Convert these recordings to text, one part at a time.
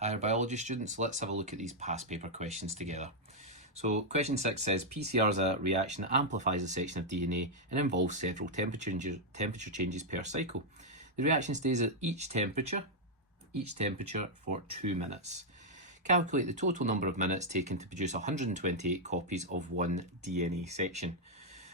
Higher biology students, let's have a look at these past paper questions together. So question 6 says PCR is a reaction that amplifies a section of DNA and involves several temperature changes per cycle. The reaction stays at each temperature for 2 minutes. Calculate the total number of minutes taken to produce 128 copies of one DNA section.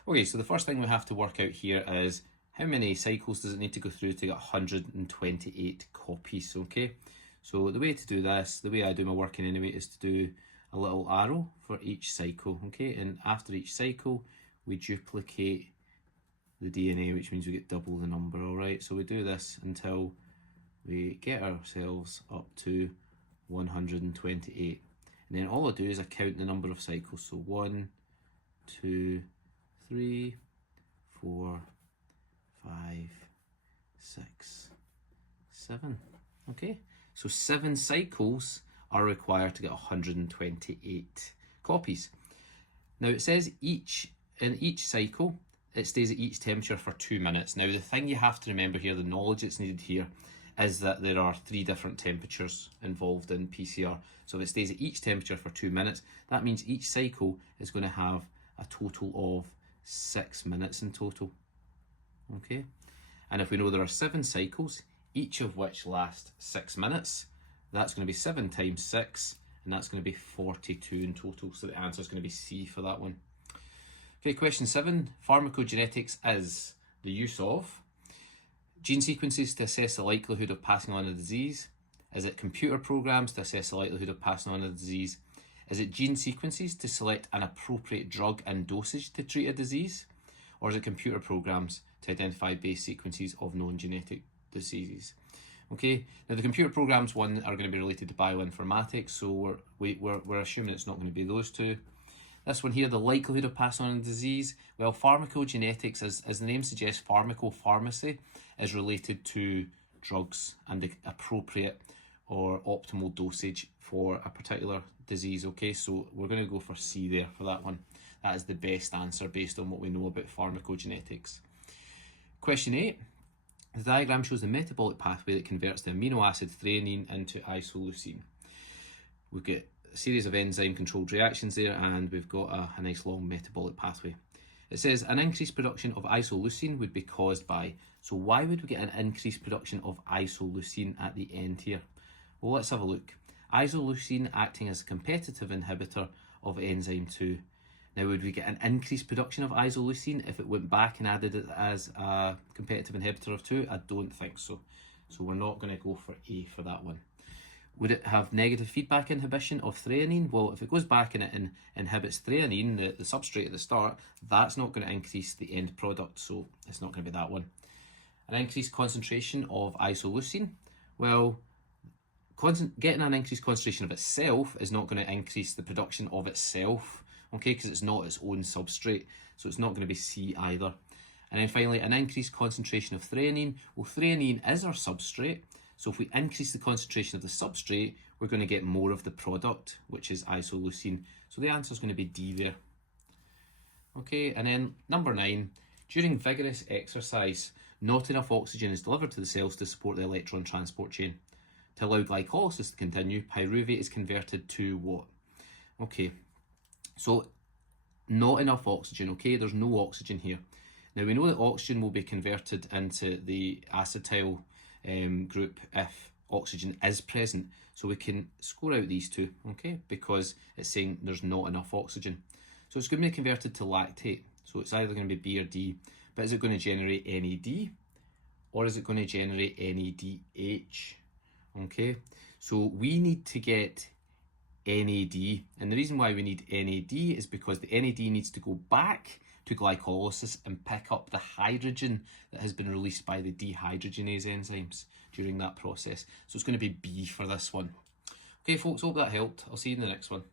Okay, so the first thing we have to work out here is how many cycles does it need to go through to get 128 copies, okay? So the way to do this, the way I do my working anyway, is to do a little arrow for each cycle, okay? And after each cycle, we duplicate the DNA, which means we get double the number, all right? So we do this until we get ourselves up to 128. And then all I do is I count the number of cycles. So 1, 2, 3, 4, 5, 6, 7. Okay, so 7 cycles are required to get 128 copies. Now it says in each cycle, it stays at each temperature for 2 minutes. Now the thing you have to remember here, the knowledge that's needed here, is that there are 3 different temperatures involved in PCR. So if it stays at each temperature for 2 minutes, that means each cycle is going to have a total of 6 minutes in total. Okay, and if we know there are 7 cycles, each of which last 6 minutes, that's going to be 7 times 6, and that's going to be 42 in total. So the answer is going to be C for that one. Okay, question 7. Pharmacogenetics is the use of gene sequences to assess the likelihood of passing on a disease. Is it computer programs to assess the likelihood of passing on a disease? Is it gene sequences to select an appropriate drug and dosage to treat a disease? Or is it computer programs to identify base sequences of known genetic diseases? Okay, now the computer programs one are going to be related to bioinformatics, so we're assuming it's not going to be those two. This one here, the likelihood of passing on a disease. Well, pharmacogenetics, as the name suggests, pharmacopharmacy is related to drugs and the appropriate or optimal dosage for a particular disease. Okay, so we're going to go for C there for that one. That is the best answer based on what we know about pharmacogenetics. Question 8. The diagram shows the metabolic pathway that converts the amino acid threonine into isoleucine. We've got a series of enzyme-controlled reactions there, and we've got a nice long metabolic pathway. It says an increased production of isoleucine would be caused by. So why would we get an increased production of isoleucine at the end here? Well, let's have a look. Isoleucine acting as a competitive inhibitor of enzyme 2. Now, would we get an increased production of isoleucine if it went back and added it as a competitive inhibitor of 2? I don't think so. So we're not going to go for A for that one. Would it have negative feedback inhibition of threonine? Well, if it goes back and it inhibits threonine, the substrate at the start, that's not going to increase the end product, so it's not going to be that one. An increased concentration of isoleucine? Well, getting an increased concentration of itself is not going to increase the production of itself, okay, because it's not its own substrate, so it's not going to be C either. And then finally, an increased concentration of threonine. Well, threonine is our substrate, so if we increase the concentration of the substrate, we're going to get more of the product, which is isoleucine. So the answer is going to be D there. Okay, and then number 9, during vigorous exercise, not enough oxygen is delivered to the cells to support the electron transport chain. To allow glycolysis to continue, pyruvate is converted to what? Okay, so not enough oxygen, okay? There's no oxygen here. Now we know that oxygen will be converted into the acetyl group if oxygen is present. So we can score out these two, okay? Because it's saying there's not enough oxygen. So it's going to be converted to lactate. So it's either going to be B or D. But is it going to generate NAD or is it going to generate NADH? Okay, so we need to get NAD, and the reason why we need NAD is because the NAD needs to go back to glycolysis and pick up the hydrogen that has been released by the dehydrogenase enzymes during that process. So it's going to be B for this one. Okay folks, hope that helped. I'll see you in the next one.